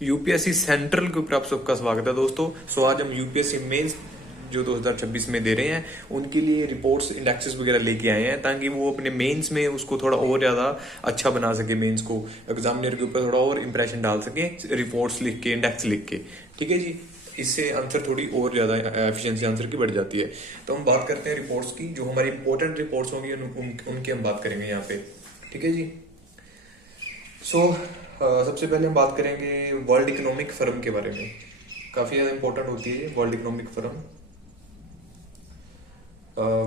UPSC central के ऊपर आप सबका स्वागत है दोस्तों। सो आज हम यूपीएससी मेंस जो 2026 में दे रहे हैं उनके लिए रिपोर्ट्स इंडेक्सेस वगैरह लेके आए हैं ताकि वो अपने मेंस में उसको थोड़ा और ज़्यादा अच्छा बना सके, मेंस को एग्जामिनर के ऊपर थोड़ा और इंप्रेशन डाल सके रिपोर्ट्स लिख के, इंडेक्स लिख के। ठीक है जी, इससे आंसर थोड़ी और ज़्यादा एफिशिएंसी आंसर की बढ़ जाती है। तो हम बात करते हैं रिपोर्ट्स की, जो हमारी इंपॉर्टेंट रिपोर्ट्स होंगी उनकी हम बात करेंगे यहाँ पे। ठीक है जी। सो सबसे पहले हम बात करेंगे वर्ल्ड इकोनॉमिक फोरम के बारे में। काफ़ी ज़्यादा इंपॉर्टेंट होती है world economic forum.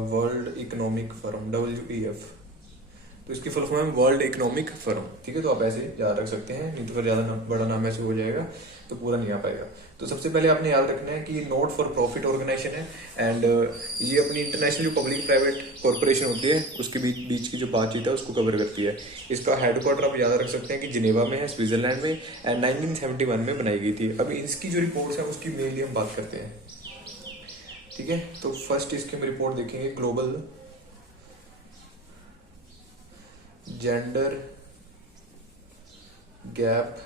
World economic forum WEF, तो इसकी फुल फॉर्म है वर्ल्ड इकोनॉमिक फोरम। ठीक है, तो आप ऐसे याद रख सकते हैं, नहीं तो फिर ज़्यादा बड़ा नाम ऐसे हो जाएगा तो पूरा नहीं आ पाएगा। तो सबसे पहले आपने याद रखना है कि नॉट फॉर प्रॉफिट ऑर्गेनाइजेशन है एंड ये अपनी इंटरनेशनल जो पब्लिक प्राइवेट कॉर्पोरेशन होती है उसके बीच की जो बातचीत है उसको कवर करती है। इसका हेडक्वार्टर आप याद रख सकते हैं कि जिनेवा में है, स्विट्जरलैंड में, एंड 1971 में बनाई गई थी। अब इसकी जो रिपोर्ट्स है उसकी मेनली हम बात करते हैं। ठीक है, तो फर्स्ट इसकी हम रिपोर्ट देखेंगे, ग्लोबल जेंडर गैप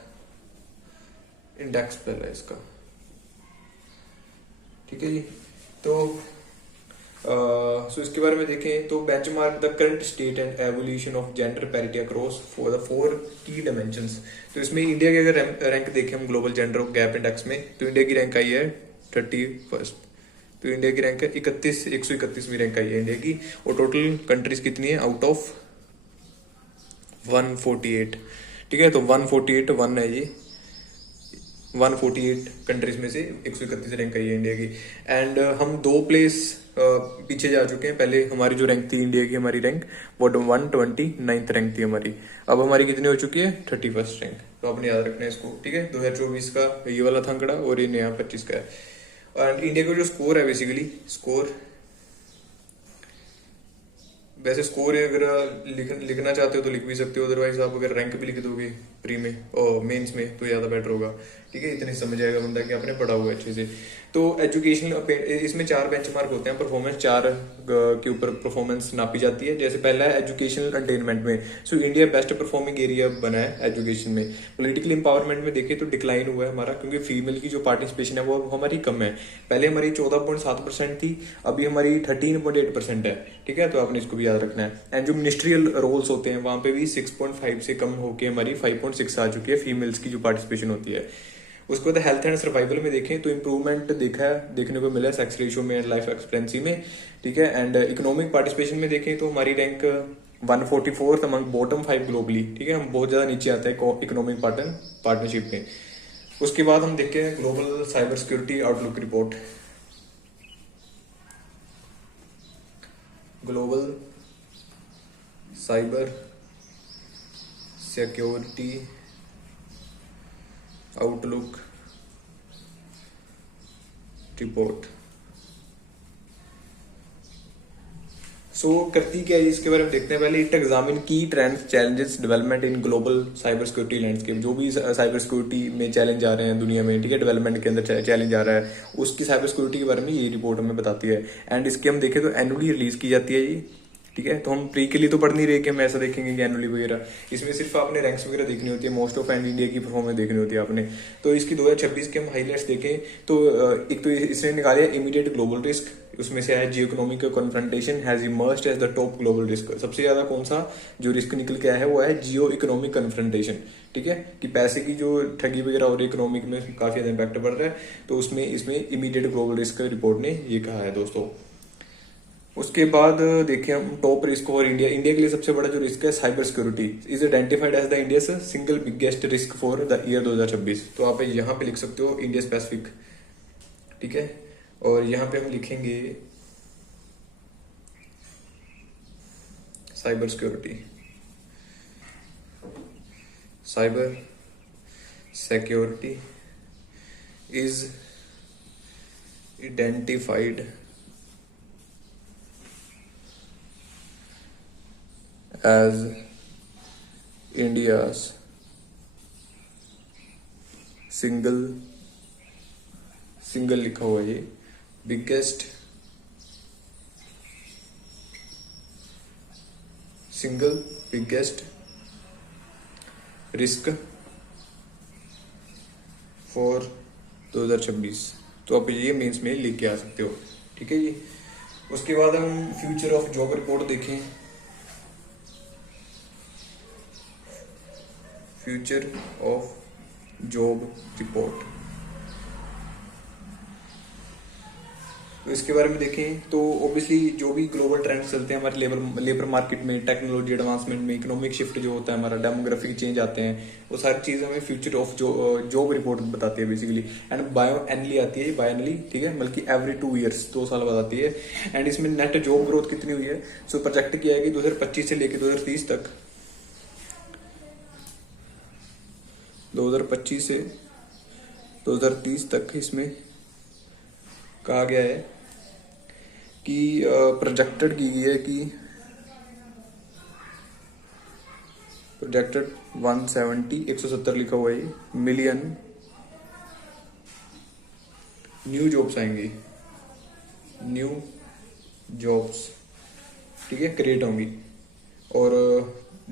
इंडेक्स पहला इसका। ठीक है जी। तो सो इसके बारे में देखें तो benchmark the current state and evolution of gender parity across for the 4 की डायमेंशंस। तो इसमें इंडिया के अगर रैंक देखें हम ग्लोबल जेंडर गैप इंडेक्स में, तो इंडिया की रैंक आई है 31st। तो इंडिया की रैंक है 131वीं रैंक आई है इंडिया की। और टोटल कंट्रीज कितनी है आउट ऑफ 148। ठीक है, तो 148 वन है ये, 148 कंट्रीज में से 131 रैंक आई है इंडिया की। एंड हम 2 प्लेस पीछे जा चुके हैं। पहले हमारी जो रैंक थी इंडिया की, हमारी रैंक वो 129th रैंक थी हमारी। अब हमारी कितनी हो चुकी है 31st रैंक। तो आपने याद रखना है इसको। ठीक है, 2024 का ये वाला था आंकड़ा और ये नया 25 का है। एंड इंडिया का जो स्कोर है, बेसिकली स्कोर, वैसे स्कोर अगर लिखना चाहते हो तो लिख भी सकते हो, अदरवाइज आप अगर रैंक भी लिख दोगे प्री में और मेंस में तो ज़्यादा बेटर होगा। ठीक है, इतनी समझ आएगा बंदा कि आपने पढ़ा हुआ है अच्छे से। तो एजुकेशन, इसमें 4 बेंचमार्क होते हैं परफॉर्मेंस, 4 के ऊपर परफॉर्मेंस नापी जाती है। जैसे पहला है एजुकेशनल अटेनमेंट में, so India best performing area बना है एजुकेशन में। पॉलिटिकल इंपावरमेंट में देखें तो डिक्लाइन हुआ है हमारा, क्योंकि फीमेल की जो पार्टिसिपेशन है वो हमारी कम है। पहले हमारी 14.7% थी, अभी हमारी 13.8% है। ठीक है, तो आपने इसको भी याद रखना है। एंड जो मिनिस्ट्रियल रोल्स होते हैं वहां पे भी 6.5 से कम होके हमारी 5.6 आ चुकी है फीमेल्स की जो पार्टिसिपेशन होती है। उसके बाद हेल्थ एंड सर्वाइवल में देखें तो इंप्रूवमेंट देखने को मिला सेक्स रेशियो में एंड लाइफ एक्सपेक्टेंसी में। ठीक है, एंड इकोनॉमिक पार्टिसिपेशन में देखें तो हमारी rank 144th among bottom 5 globally. ठीक है, हम बहुत ज्यादा नीचे आते हैं इकोनॉमिक पार्टनरशिप में। उसके बाद हम देखते हैं global cyber security outlook report. Global cyber security outlook report. So करती क्या है इसके बारे में देखते हैं। पहले इट एग्जामिन की trends, challenges, development in global cyber security landscape. जो भी साइबर सिक्योरिटी में चैलेंज आ रहे हैं दुनिया में, ठीक है, डेवलपमेंट के अंदर चैलेंज आ रहा है, उसकी साइबर सिक्योरिटी के बारे में ये रिपोर्ट हमें बताती है। एंड इसकी हम देखें तो एनुअली रिलीज की जाती है ये। ठीक है, तो हम प्री के लिए तो पढ़ नहीं रहे कि हम ऐसा देखेंगे कि एनुअली वगैरह, इसमें सिर्फ आपने रैंक्स वगैरह देखनी होती है, मोस्ट ऑफ एंड इंडिया की परफॉर्मेंस देखनी होती है आपने। तो इसकी 2026 के हम हाईलाइट्स देखें तो एक तो इसने निकाले इमीडिएट ग्लोबल रिस्क, उसमें से है geo economic confrontation has emerged as the top global risk. सबसे ज्यादा कौन सा जो रिस्क निकल के आया है वो है जियो इकोनॉमिक कन्फ्रंटेशन। ठीक है, कि पैसे की जो ठगी वगैरह और इकोनॉमिक में काफी ज्यादा इम्पैक्ट पड़ रहा है, तो उसमें इसमें इमीडिएट ग्लोबल रिस्क रिपोर्ट ने ये कहा है दोस्तों। उसके बाद देखें हम top risk for India. India के लिए सबसे बड़ा जो रिस्क है cyber security is identified as the India single biggest risk for the year 2026। तो आप यहाँ पे लिख सकते हो इंडिया स्पेसिफिक। ठीक है, और यहाँ पे हम लिखेंगे cyber security, cyber security is identified as India's single लिखा हुआ है ये बिगेस्ट रिस्क फॉर 2026। तो आप ये मेंस में लिख के आ सकते हो, ठीक है जी। उसके बाद हम फ्यूचर ऑफ जॉब रिपोर्ट देखें। फ्यूचर ऑफ जॉब रिपोर्ट, तो इसके बारे में देखें तो ऑब्वियसली जो भी ग्लोबल ट्रेंड्स चलते हैं हमारे लेबर मार्केट में, टेक्नोलॉजी एडवांसमेंट में, इकोनॉमिक शिफ्ट जो होता है हमारा, डेमोग्राफिक चेंज आते हैं, वो सारी चीज़ हमें फ्यूचर ऑफ जॉब रिपोर्ट बताती है बेसिकली। एंड बायो एनली आती है, बायो एनली, ठीक है, बल्कि एवरी 2 ईयर्स, 2 साल बाद आती है। एंड इसमें नेट जॉब ग्रोथ कितनी हुई है, सो प्रोजेक्ट किया है कि 2025 से लेकर 2030 तक, 2025 से 2030 तक इसमें कहा गया है कि प्रोजेक्टेड की गई है कि प्रोजेक्टेड 170 लिखा हुआ है मिलियन न्यू जॉब्स आएंगी, न्यू जॉब्स, ठीक है, क्रिएट होंगी। और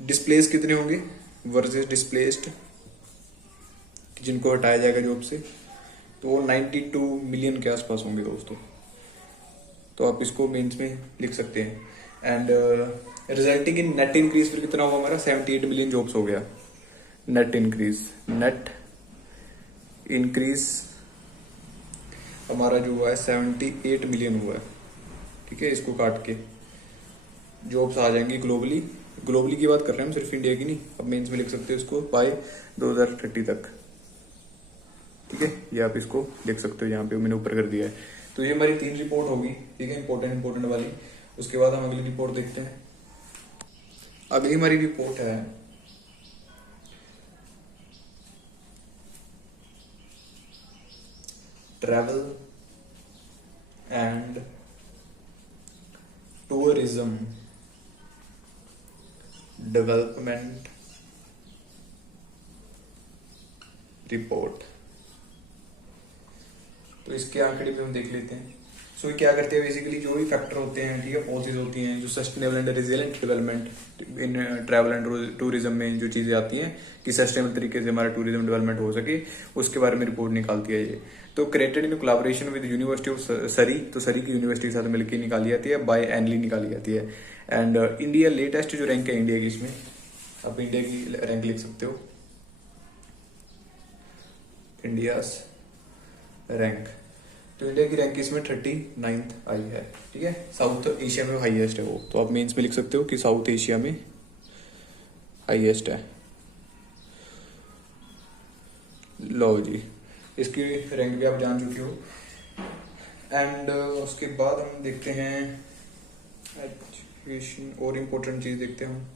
डिस्प्लेस कितने होंगे वर्सेस डिस्प्लेस्ड, जिनको हटाया जाएगा जॉब से, तो वो 92 मिलियन के आसपास होंगे दोस्तों। तो आप इसको मेंस में लिख सकते हैं। And resulting in net increase फिर कितना हुआ हमारा, 78 मिलियन जॉब्स हो गया। नेट इंक्रीज हमारा जो हुआ है 78 मिलियन हुआ है, ठीक है। इसको काट के जॉब्स आ जाएंगी ग्लोबली की बात कर रहे हैं हम, सिर्फ इंडिया की नहीं। अब मेंस में लिख सकते हो इसको बाय 2030 तक, ठीक है। ये आप इसको लिख सकते हो, यहाँ पे मैंने ऊपर कर दिया है। तो ये हमारी 3 रिपोर्ट होगी, ठीक है, इंपॉर्टेंट वाली। उसके बाद हम अगली रिपोर्ट देखते हैं। अगली हमारी रिपोर्ट है travel and tourism development report. तो इसके आंकड़े पे हम देख लेते हैं। सो क्या करते हैं बेसिकली, जो भी फैक्टर होते हैं, ठीक है, पॉलिसीज होती हैं, जो sustainable and resilient development in travel and tourism में जो चीज़ें आती हैं कि सस्टेनेबल तरीके से हमारा टूरिज्म डेवलपमेंट हो सके, उसके बारे में रिपोर्ट निकालती है ये। तो created in collaboration with university of सरी, तो सरी की यूनिवर्सिटी के साथ मिलकर निकाली जाती है, बाय एनली निकाली जाती है। एंड इंडिया लेटेस्ट जो रैंक है इंडिया की, इसमें आप इंडिया की रैंक लिख सकते हो, इंडियाज रैंक। तो इंडिया की रैंक इसमें 39th आई है, ठीक है। साउथ एशिया में हाईएस्ट है वो, तो आप मेंस में लिख सकते हो कि साउथ एशिया में हाईएस्ट है। लो जी, इसकी रैंक भी आप जान चुके हो। एंड उसके बाद हम देखते हैं एजुकेशन, और इम्पोर्टेंट चीज देखते हैं हम,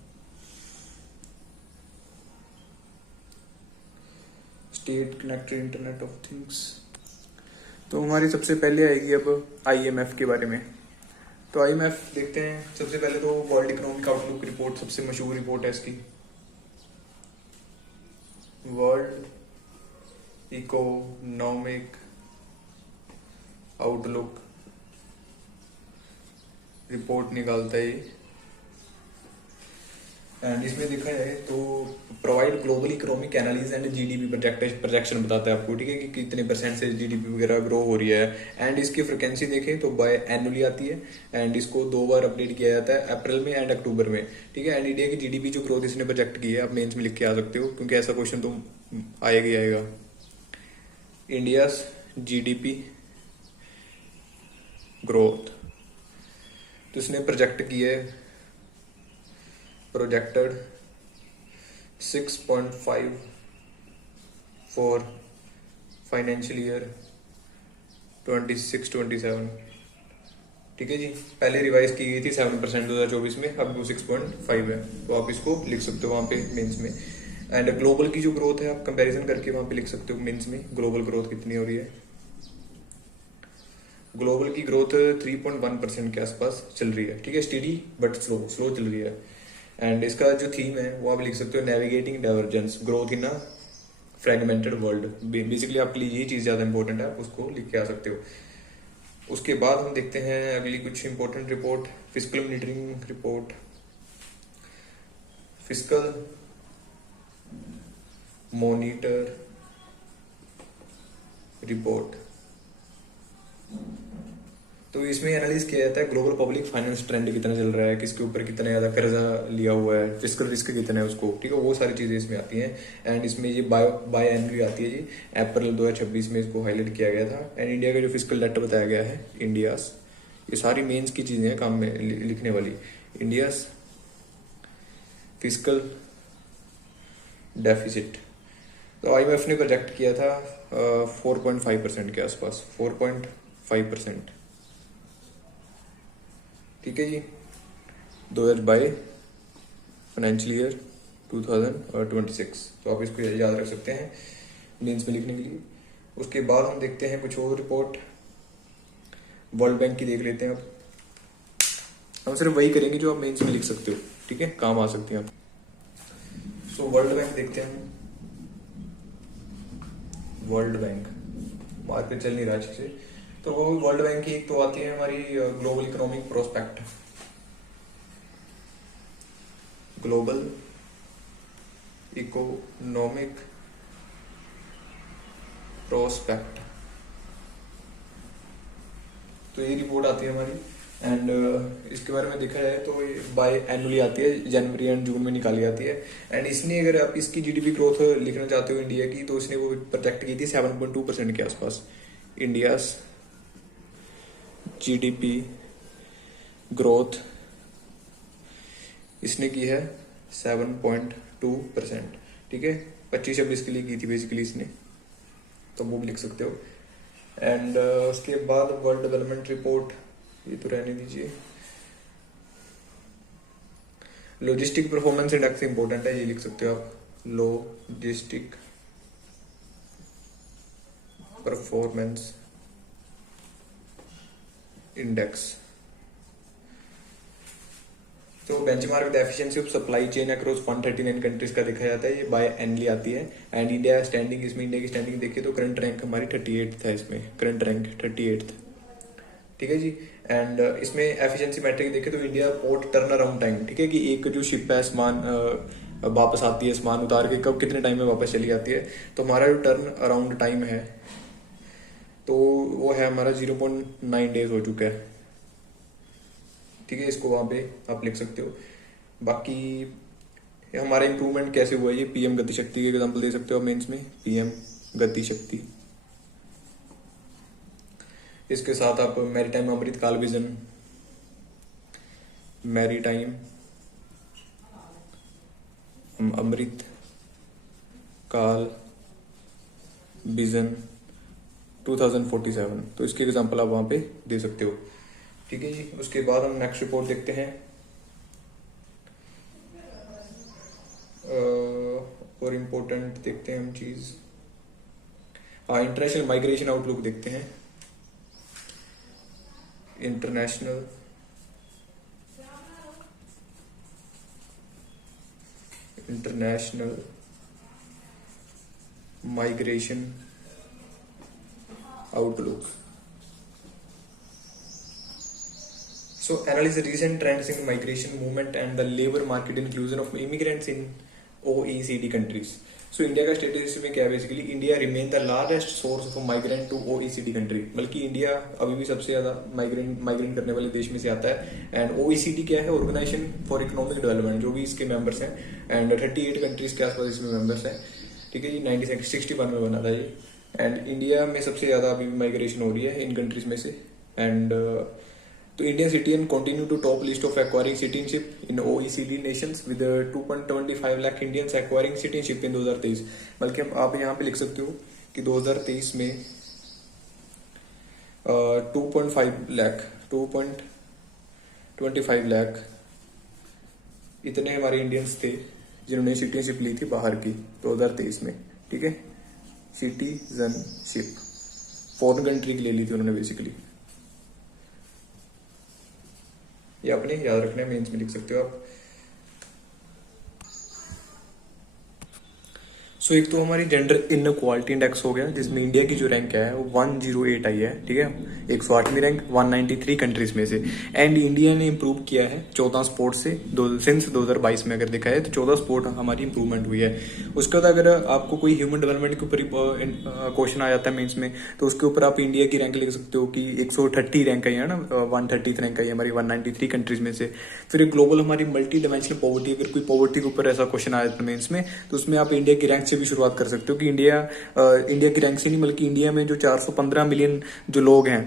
state connected internet of things. तो हमारी सबसे पहले आएगी अब आईएमएफ के बारे में। तो आईएमएफ देखते हैं। सबसे पहले तो वर्ल्ड इकोनॉमिक आउटलुक रिपोर्ट सबसे मशहूर रिपोर्ट है इसकी, वर्ल्ड इकोनॉमिक आउटलुक रिपोर्ट निकालता है। एंड इसमें देखा जाए तो provide global economic analysis and GDP projection बताता है आपको, ठीक है, कि कितने % से जीडीपी वगैरह ग्रो हो रही है। एंड इसकी फ्रिक्वेंसी देखें तो बाय एनुअली आती है। एंड इसको 2 बार अपडेट किया जाता है, अप्रैल में एंड अक्टूबर में, ठीक है। एंड इंडिया की जीडीपी जो ग्रोथ इसने प्रोजेक्ट की है, आप मेंस में लिख के आ सकते हो, क्योंकि ऐसा क्वेश्चन तो आएगा ही आएगा। इंडिया जीडीपी ग्रोथ, तो इसने प्रोजेक्ट किया है, प्रोजेक्टेड 6.5 फॉर फाइनेंशियल ईयर 26-27, ठीक है जी। पहले रिवाइज की गई थी 7% 2024 में, अब वो 6.5 है। तो आप इसको लिख सकते हो वहाँ पे मेंस में। एंड ग्लोबल की जो ग्रोथ है आप कंपैरिजन करके वहाँ पे लिख सकते हो मेंस में, ग्लोबल ग्रोथ कितनी हो रही है। ग्लोबल की ग्रोथ 3.1% के आसपास चल रही है, ठीक है, स्टेडी बट स्लो चल रही है। एंड इसका जो थीम है वो आप लिख सकते हो, navigating divergence growth in a fragmented world. Basically आपके लिए यही चीज़ ज़्यादा इंपॉर्टेंट है, आप उसको लिख के आ सकते हो। उसके बाद हम देखते हैं अगली कुछ important report, fiscal monitoring report, fiscal monitor report. तो इसमें एनालिस किया जाता है ग्लोबल पब्लिक फाइनेंस ट्रेंड कितना चल रहा है, किसके ऊपर कितना ज़्यादा कर्जा लिया हुआ है, फिस्कल रिस्क कितना है उसको, ठीक है, वो सारी चीज़ें इसमें आती हैं। एंड इसमें ये बाय एनुअली आती है जी, अप्रैल 2026 में इसको हाईलाइट किया गया था। एंड इंडिया का जो फिस्कल डेट बताया गया है, इंडियास, ये सारी मेंस की चीज़ें हैं काम में लिखने वाली। इंडियास फिस्कल डेफिसिट, तो IMF ने प्रोजेक्ट किया था 4.5% के आसपास, 4.5%, ठीक है जी, 2000 बाय फाइनेंशियल ईयर 2026। तो आप इसको याद रख सकते हैं मेंस में लिखने के लिए। उसके बाद हम देखते हैं कुछ और रिपोर्ट वर्ल्ड बैंक की देख लेते हैं। अब हम सिर्फ वही करेंगे जो आप मेंस में लिख सकते हो, ठीक है, काम आ सकते हैं आप। सो वर्ल्ड बैंक देखते हैं। वर्ल्ड बैंक मार्केट चल नहीं रहा अच्छे से, तो वो वर्ल्ड बैंक की एक तो आती है हमारी global economic prospect, global economic prospect, तो ये रिपोर्ट आती है हमारी। एंड इसके बारे में देखा जाए तो ये बाय एनुअली आती है, जनवरी एंड जून में निकाली जाती है। एंड इसने, अगर आप इसकी GDP ग्रोथ लिखना चाहते हो इंडिया की, तो इसने वो प्रोजेक्ट की थी 7.2% के आसपास। इंडियाज GDP ग्रोथ इसने की है 7.2%, ठीक है, 25-26 के लिए की थी बेसिकली इसने, तो वो भी लिख सकते हो। एंड उसके बाद वर्ल्ड डेवलपमेंट रिपोर्ट, ये तो रहने दीजिए। लॉजिस्टिक परफॉर्मेंस इंडेक्स इंपॉर्टेंट है, ये लिख सकते हो आप, लॉजिस्टिक परफॉर्मेंस इंडेक्स। तो benchmark with efficiency of supply chain across 139 countries का देखा जाता है, ये बाय एनुअली आती है। एंड इंडिया स्टैंडिंग, इसमें इंडिया की स्टैंडिंग देखिए तो करंट रैंक हमारी 38th है, इसमें करंट रैंक 38th, ठीक है जी। एंड इसमें एफिशिएंसी मैट्रिक देखें तो India port turn around time, ठीक है, कि एक जो शिप है सामान वापस आती है, सामान उतार के कब कितने टाइम में वापस चली जाती है, तो हमारा जो टर्न अराउंड टाइम है तो वो है हमारा 0.9 डेज हो चुका है, ठीक है, इसको वहाँ पे आप लिख सकते हो। बाकी हमारा इंप्रूवमेंट कैसे हुआ, ये PM गति शक्ति के एग्जांपल दे सकते हो मेंस में, PM गति शक्ति। इसके साथ आप मैरीटाइम अमृत काल विजन, मैरीटाइम अमृत काल विजन 2047, तो इसके एग्जांपल आप वहां पे दे सकते हो, ठीक है जी। उसके बाद हम नेक्स्ट रिपोर्ट देखते हैं, और इम्पोर्टेंट देखते हैं हम चीज, हाँ, इंटरनेशनल माइग्रेशन आउटलुक देखते हैं। International migration outlook. So analyze the recent trends in migration movement and the labor market inclusion of immigrants in OECD countries. So India का स्टेटस में क्या है, basically India remain the largest source of migrant to OECD country, बल्कि India अभी भी सबसे ज्यादा migrant करने वाले देश में से आता है। एंड OECD क्या है, ऑर्गेनाइजेशन फॉर इकोनॉमिक डेवलपमेंट, जो भी इसके मेंबर्स हैं, एंड 38 कंट्रीज के आसपास इसमें मेंबर्स हैं, ठीक है जी। 1961 में बना था ये। एंड इंडिया में सबसे ज्यादा अभी माइग्रेशन हो रही है इन कंट्रीज में से। एंड तो Indian citizen continue to top list of acquiring citizenship in OECD nations with 2.25 lakh Indians acquiring citizenship in 2023। बल्कि आप यहाँ पे लिख सकते हो कि 2023 में 2.25 लाख इतने हमारे इंडियंस थे जिन्होंने सिटीजनशिप ली थी बाहर की 2023 में, ठीक है, सिटीजनशिप फॉरेन कंट्री की ले ली थी उन्होंने बेसिकली। ये आपने याद रखना है, मेंस में लिख सकते हो आप। सो एक तो हमारी जेंडर इनक्वालिटी इंडेक्स हो गया, जिसमें इंडिया की जो रैंक है वो 108 आई है, ठीक है, 108वीं रैंक 193 कंट्रीज में से। एंड इंडिया ने इंप्रूव किया है 14 स्पोर्ट से सिंस 2022 में अगर देखा है तो 14 स्पोर्ट हमारी इंप्रूवमेंट हुई है। उसके बाद अगर आपको कोई ह्यूमन डेवलपमेंट के ऊपर क्वेश्चन आ जाता है मेंस में, तो उसके ऊपर आप इंडिया की रैंक लिख सकते हो कि 130 रैंक आई है ना, 130 रैंक आई है हमारी 193 कंट्रीज में से। फिर ग्लोबल हमारी मल्टी डायमेंशनल पॉवर्टी, अगर कोई पॉवर्टी के ऊपर ऐसा क्वेश्चन आ जाता है मेंस में, तो उसमें आप इंडिया की रैंक से भी शुरुआत कर सकते हो कि इंडिया की रैंक से नहीं, बल्कि इंडिया में जो 415 मिलियन जो लोग हैं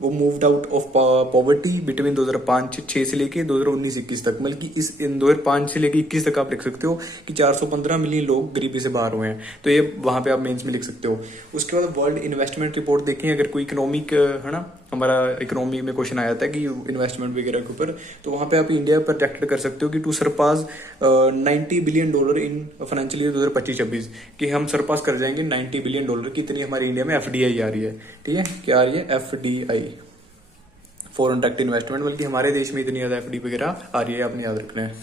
वो moved out of poverty between 2005-6 से लेके 2019-21 तक, मतलब कि इस 2005 से लेके 21 तक आप लिख सकते हो कि 415 मिलियन लोग गरीबी से बाहर हुए हैं। तो ये वहां पे आप मेंस में लिख सकते हो। उसके बाद वर्ल्ड इन्वेस्टमेंट रिपोर्ट देखें, अगर कोई इकोनॉमिक है ना, हमारा इकोनॉमी में क्वेश्चन आया था कि इन्वेस्टमेंट वगैरह के ऊपर, तो वहां पे आप इंडिया प्रोजेक्ट कर सकते हो कि to surpass $90 billion in financial year 2025-26, कि हम सरपास कर जाएंगे $90 बिलियन की। इतनी हमारी इंडिया में एफडीआई आ रही है, ठीक है, क्या आ रही है, एफडीआई, फॉरेन डायरेक्ट इन्वेस्टमेंट, बल्कि हमारे देश में इतनी ज्यादा एफडी वगैरह आ रही है, आपने याद रखना है।